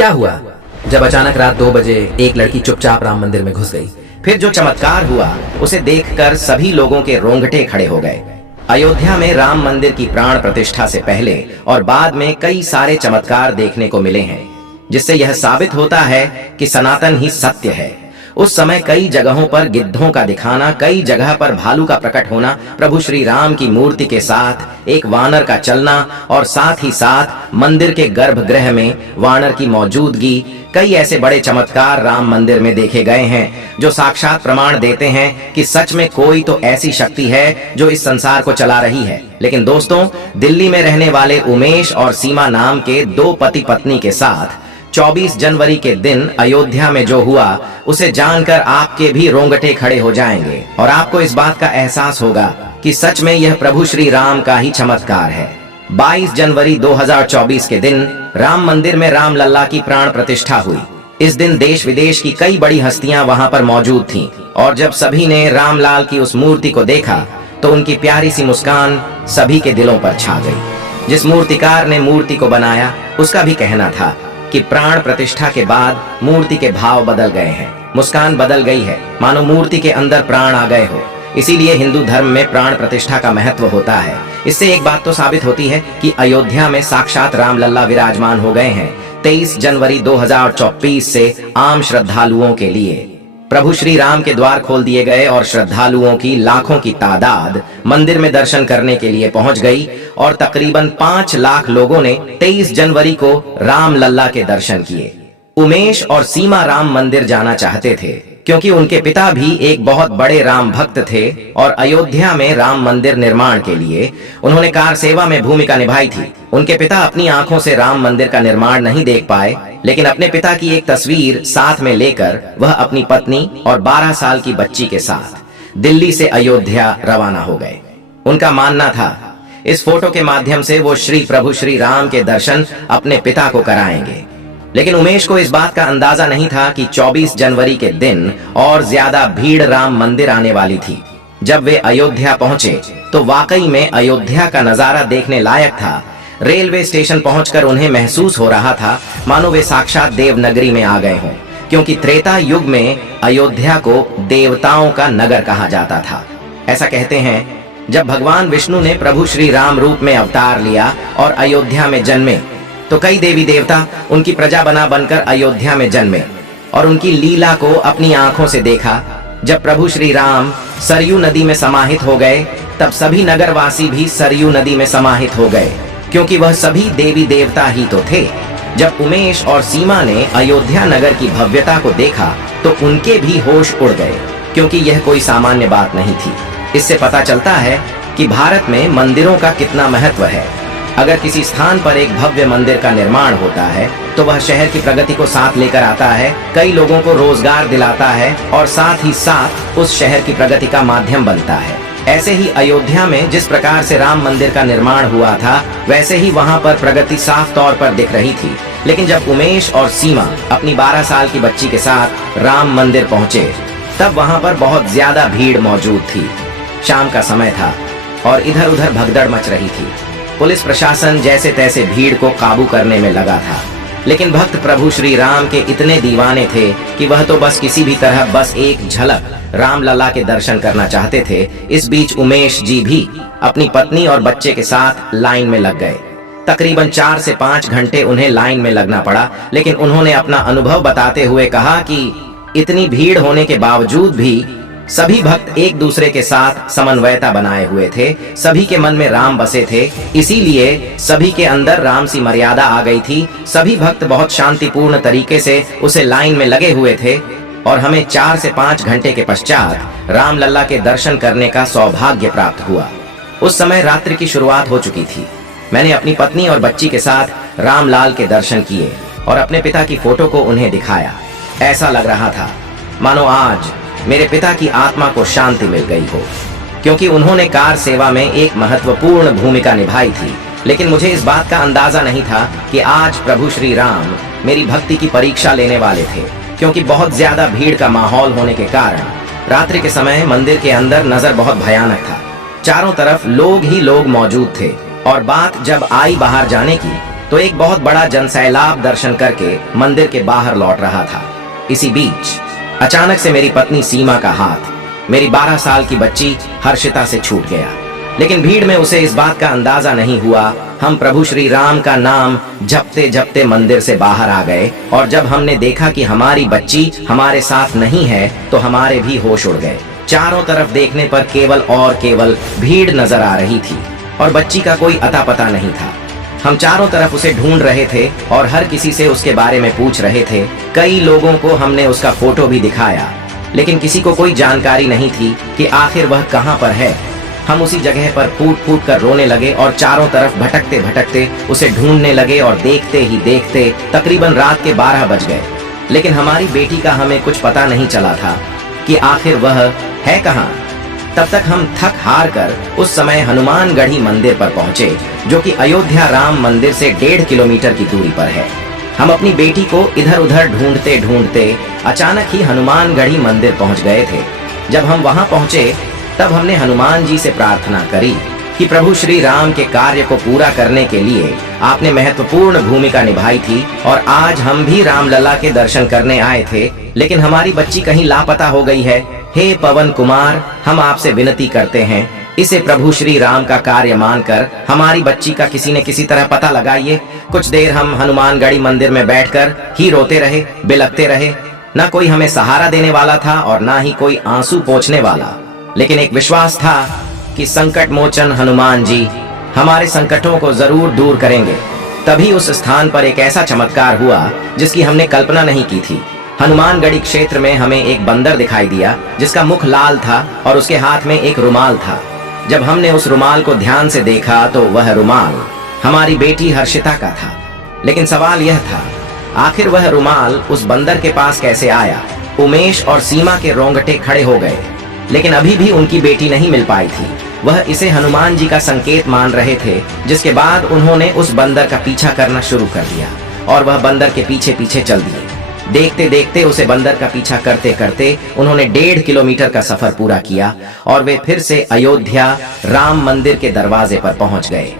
क्या हुआ जब अचानक रात 2 बजे एक लड़की चुपचाप राम मंदिर में घुस गई। फिर जो चमत्कार हुआ उसे देखकर सभी लोगों के रोंगटे खड़े हो गए। अयोध्या में राम मंदिर की प्राण प्रतिष्ठा से पहले और बाद में कई सारे चमत्कार देखने को मिले हैं, जिससे यह साबित होता है कि सनातन ही सत्य है। उस समय कई जगहों पर गिद्धों का दिखाना, कई जगह पर भालू का प्रकट होना, प्रभु श्री राम की मूर्ति के साथ एक वानर का चलना और साथ ही साथ मंदिर के गर्भगृह में वानर की मौजूदगी, कई ऐसे बड़े चमत्कार राम मंदिर में देखे गए हैं जो साक्षात प्रमाण देते हैं कि सच में कोई तो ऐसी शक्ति है जो इस संसार को चला रही है। लेकिन दोस्तों, दिल्ली में रहने वाले उमेश और सीमा नाम के दो पति पत्नी के साथ 24 जनवरी के दिन अयोध्या में जो हुआ उसे जानकर आपके भी रोंगटे खड़े हो जाएंगे और आपको इस बात का एहसास होगा कि सच में यह प्रभु श्री राम का ही चमत्कार है। 22 जनवरी 2024 के दिन राम मंदिर में राम लल्ला की प्राण प्रतिष्ठा हुई। इस दिन देश विदेश की कई बड़ी हस्तियां वहां पर मौजूद थीं और जब सभी ने रामलाल की उस मूर्ति को देखा तो उनकी प्यारी सी मुस्कान सभी के दिलों पर छा गई। जिस मूर्तिकार ने मूर्ति को बनाया उसका भी कहना था कि प्राण प्रतिष्ठा के बाद मूर्ति के भाव बदल गए हैं, मुस्कान बदल गई है, मानो मूर्ति के अंदर प्राण आ गए हो। इसीलिए हिंदू धर्म में प्राण प्रतिष्ठा का महत्व होता है। इससे एक बात तो साबित होती है कि अयोध्या में साक्षात राम लल्ला विराजमान हो गए हैं। 23 जनवरी 2024 से आम श्रद्धालुओं के लिए प्रभु श्री राम के द्वार खोल दिए गए और श्रद्धालुओं की लाखों की तादाद मंदिर में दर्शन करने के लिए पहुंच गई और तकरीबन 5 लाख लोगों ने 23 जनवरी को राम लल्ला के दर्शन किए। उमेश और सीमा राम मंदिर जाना चाहते थे क्योंकि उनके पिता भी एक बहुत बड़े राम भक्त थे और अयोध्या में राम मंदिर निर्माण के लिए उन्होंने कार सेवा में भूमिका निभाई थी। उनके पिता अपनी आंखों से राम मंदिर का निर्माण नहीं देख पाए, लेकिन अपने पिता की एक तस्वीर साथ में लेकर वह अपनी पत्नी और 12 साल की बच्ची के साथ दिल्ली से अयोध्या रवाना हो गए। उनका मानना था इस फोटो के माध्यम से वो प्रभु श्री राम के दर्शन अपने पिता को कराएंगे। लेकिन उमेश को इस बात का अंदाजा नहीं था कि 24 जनवरी के दिन और ज्यादा भीड़ राम मंदिर आने वाली थी। जब वे अयोध्या पहुंचे तो वाकई में अयोध्या का नजारा देखने लायक था। रेलवे स्टेशन पहुंचकर उन्हें महसूस हो रहा था मानो वे साक्षात देवनगरी में आ गए हों, क्योंकि त्रेता युग में अयोध्या को देवताओं का नगर कहा जाता था। ऐसा कहते हैं जब भगवान विष्णु ने प्रभु श्री राम रूप में अवतार लिया और अयोध्या में जन्मे तो कई देवी देवता उनकी प्रजा बनकर अयोध्या में जन्मे और उनकी लीला को अपनी आंखों से देखा। जब प्रभु श्री राम सरयू नदी में समाहित हो गए तब सभी नगरवासी भी सरयू नदी में समाहित हो गए, क्योंकि वह सभी देवी देवता ही तो थे। जब उमेश और सीमा ने अयोध्या नगर की भव्यता को देखा तो उनके भी होश उड़ गए, क्योंकि यह कोई सामान्य बात नहीं थी। इससे पता चलता है कि भारत में मंदिरों का कितना महत्व है। अगर किसी स्थान पर एक भव्य मंदिर का निर्माण होता है तो वह शहर की प्रगति को साथ लेकर आता है, कई लोगों को रोजगार दिलाता है और साथ ही साथ उस शहर की प्रगति का माध्यम बनता है। ऐसे ही अयोध्या में जिस प्रकार से राम मंदिर का निर्माण हुआ था वैसे ही वहां पर प्रगति साफ तौर पर दिख रही थी। लेकिन जब उमेश और सीमा अपनी 12 साल की बच्ची के साथ राम मंदिर पहुंचे तब वहां पर बहुत ज्यादा भीड़ मौजूद थी। शाम का समय था और इधर उधर भगदड़ मच रही थी। पुलिस प्रशासन जैसे तैसे भीड़ को काबू करने में लगा था, लेकिन भक्त प्रभु श्री राम के इतने दीवाने थे कि वह तो बस किसी भी तरह बस एक झलक राम लल्ला के दर्शन करना चाहते थे। इस बीच उमेश जी भी अपनी पत्नी और बच्चे के साथ लाइन में लग गए। तकरीबन 4 से 5 घंटे उन्हें लाइन में लगना पड़ा, लेकिन उन्होंने अपना अनुभव बताते हुए कहा कि इतनी भीड़ होने के बावजूद भी सभी भक्त एक दूसरे के साथ समन्वयता बनाए हुए थे। सभी के मन में राम बसे थे, इसीलिए सभी के अंदर राम सी मर्यादा आ गई थी। सभी भक्त बहुत शांतिपूर्ण तरीके से उसे लाइन में लगे हुए थे और हमें 4 से 5 घंटे के पश्चात राम लल्ला के दर्शन करने का सौभाग्य प्राप्त हुआ। उस समय रात्रि की शुरुआत हो चुकी थी। मैंने अपनी पत्नी और बच्ची के साथ रामलाल के दर्शन किए और अपने पिता की फोटो को उन्हें दिखाया। ऐसा लग रहा था मानो आज मेरे पिता की आत्मा को शांति मिल गई हो, क्योंकि उन्होंने कार सेवा में एक महत्वपूर्ण भूमिका निभाई थी। लेकिन मुझे इस बात का अंदाजा नहीं था कि आज प्रभु श्री राम मेरी भक्ति की परीक्षा लेने वाले थे, क्योंकि बहुत ज्यादा भीड़ का माहौल होने के कारण रात्रि के समय मंदिर के अंदर नजर बहुत भयानक था। चारों तरफ लोग ही लोग मौजूद थे और बात जब आई बाहर जाने की तो एक बहुत बड़ा जनसैलाब दर्शन करके मंदिर के बाहर लौट रहा था। इसी बीच अचानक से मेरी पत्नी सीमा का हाथ मेरी 12 साल की बच्ची हर्षिता से छूट गया। लेकिन भीड़ में उसे इस बात का अंदाजा नहीं हुआ। हम प्रभु श्री राम का नाम जपते जपते मंदिर से बाहर आ गए और जब हमने देखा कि हमारी बच्ची हमारे साथ नहीं है तो हमारे भी होश उड़ गए। चारों तरफ देखने पर केवल और केवल भीड़ नजर आ रही थी और बच्ची का कोई अता पता नहीं था। हम चारों तरफ उसे ढूंढ रहे थे और हर किसी से उसके बारे में पूछ रहे थे। कई लोगों को हमने उसका फोटो भी दिखाया, लेकिन किसी को कोई जानकारी नहीं थी कि आखिर वह कहां पर है। हम उसी जगह पर फूट फूट कर रोने लगे और चारों तरफ भटकते भटकते उसे ढूंढने लगे और देखते ही देखते तकरीबन रात के 12 बज गए। लेकिन हमारी बेटी का हमें कुछ पता नहीं चला था कि आखिर वह है कहां। तब तक हम थक हार कर उस समय हनुमानगढ़ी मंदिर पर पहुंचे, जो कि अयोध्या राम मंदिर से 1.5 किलोमीटर की दूरी पर है। हम अपनी बेटी को इधर उधर ढूंढते ढूंढते अचानक ही हनुमानगढ़ी मंदिर पहुंच गए थे। जब हम वहां पहुंचे तब हमने हनुमान जी से प्रार्थना करी कि प्रभु श्री राम के कार्य को पूरा करने के लिए आपने महत्वपूर्ण भूमिका निभाई थी और आज हम भी रामलला के दर्शन करने आए थे, लेकिन हमारी बच्ची कहीं लापता हो गई है। हे पवन कुमार, हम आपसे विनती करते हैं, इसे प्रभु श्री राम का कार्य मानकर हमारी बच्ची का किसी न किसी तरह पता लगाइए। कुछ देर हम हनुमानगढ़ी मंदिर में बैठकर ही रोते रहे, बिलखते रहे। न कोई हमें सहारा देने वाला था और न ही कोई आंसू पोंछने वाला, लेकिन एक विश्वास था कि संकट मोचन हनुमान जी हमारे संकटों को जरूर दूर करेंगे। तभी उस स्थान पर एक ऐसा चमत्कार हुआ जिसकी हमने कल्पना नहीं की थी। हनुमानगढ़ी क्षेत्र में हमें एक बंदर दिखाई दिया जिसका मुख लाल था और उसके हाथ में एक रुमाल था। जब हमने उस रुमाल को ध्यान से देखा तो वह रुमाल हमारी बेटी हर्षिता का था। लेकिन सवाल यह था, आखिर वह रुमाल उस बंदर के पास कैसे आया? उमेश और सीमा के रोंगटे खड़े हो गए, लेकिन अभी भी उनकी बेटी नहीं मिल पाई थी। वह इसे हनुमान जी का संकेत मान रहे थे, जिसके बाद उन्होंने उस बंदर का पीछा करना शुरू कर दिया और वह बंदर के पीछे पीछे चल दिए। देखते देखते उसे बंदर का पीछा करते करते उन्होंने 1.5 किलोमीटर का सफर पूरा किया और वे फिर से अयोध्या राम मंदिर के दरवाजे पर पहुंच गए।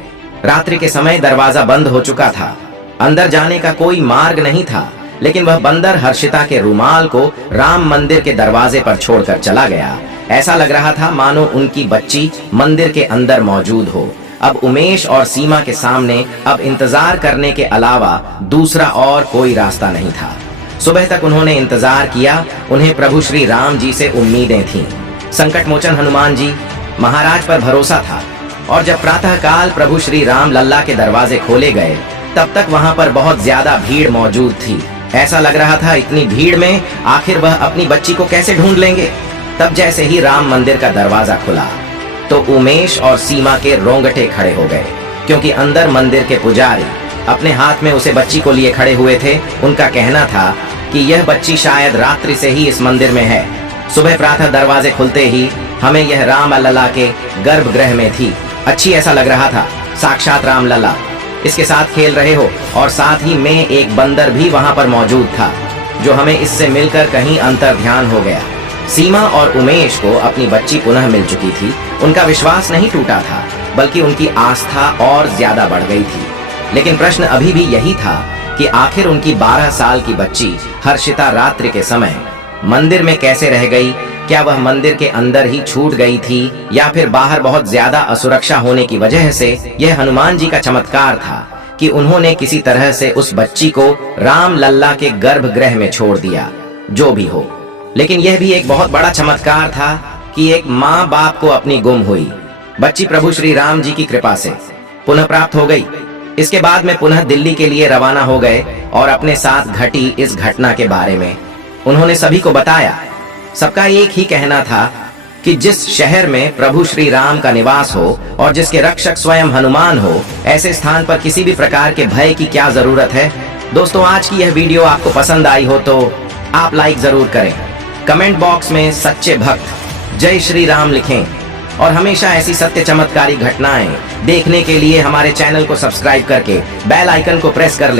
रात्रि के समय दरवाजा बंद हो चुका था, अंदर जाने का कोई मार्ग नहीं था, लेकिन वह बंदर हर्षिता के रुमाल को राम मंदिर के दरवाजे पर छोड़कर चला गया। ऐसा लग रहा था मानो उनकी बच्ची मंदिर के अंदर मौजूद हो। अब उमेश और सीमा के सामने अब इंतजार करने के अलावा दूसरा और कोई रास्ता नहीं था। सुबह तक उन्होंने इंतजार किया, उन्हें प्रभु श्री राम जी से उम्मीदें थीं। संकट मोचन हनुमान जी महाराज पर भरोसा था और जब प्रातः काल प्रभु श्री राम लल्ला के दरवाजे खोले गए तब तक वहां पर बहुत ज्यादा भीड़ मौजूद थी। ऐसा लग रहा था इतनी भीड़ में आखिर वह अपनी बच्ची को कैसे ढूंढ लेंगे। तब जैसे ही राम मंदिर का दरवाजा खुला तो उमेश और सीमा के रोंगटे खड़े हो गए, क्योंकि अंदर मंदिर के पुजारी अपने हाथ में उसे बच्ची को लिए खड़े हुए थे। उनका कहना था कि यह बच्ची शायद रात्रि से ही इस मंदिर में है। सुबह प्रातः दरवाजे खुलते ही हमें यह राम लला के गर्भगृह में थी। अच्छी ऐसा लग रहा था, साक्षात राम लला इसके साथ खेल रहे हो और साथ ही में एक बंदर भी वहां पर मौजूद था, जो हमें इससे मिलकर कहीं अंतर ध्यान हो गया। सीमा और उमेश को अपनी बच्ची पुनः मिल चुकी थी। उनका विश्वास नहीं टूटा था, बल्कि उनकी आस्था और ज्यादा बढ़ गई थी। लेकिन प्रश्न अभी भी यही था कि आखिर उनकी 12 साल की बच्ची हर्षिता रात्रि के समय मंदिर में कैसे रह गई? क्या वह मंदिर के अंदर ही छूट गई थी या फिर बाहर बहुत ज्यादा असुरक्षा होने की वजह से यह हनुमान जी का चमत्कार था कि उन्होंने किसी तरह से उस बच्ची को राम लल्ला के गर्भगृह में छोड़ दिया? जो भी हो, लेकिन यह भी एक बहुत बड़ा चमत्कार था कि एक माँ बाप को अपनी गुम हुई बच्ची प्रभु श्री राम जी की कृपा से पुनः प्राप्त हो गई। इसके बाद में पुनः दिल्ली के लिए रवाना हो गए और अपने साथ घटी इस घटना के बारे में उन्होंने सभी को बताया। सबका एक ही कहना था कि जिस शहर में प्रभु श्री राम का निवास हो और जिसके रक्षक स्वयं हनुमान हो, ऐसे स्थान पर किसी भी प्रकार के भय की क्या जरूरत है। दोस्तों, आज की यह वीडियो आपको पसंद आई हो तो आप लाइक जरूर करें, कमेंट बॉक्स में सच्चे भक्त जय श्री राम लिखें और हमेशा ऐसी सत्य चमत्कारी घटनाएं देखने के लिए हमारे चैनल को सब्सक्राइब करके बेल आइकन को प्रेस कर लें।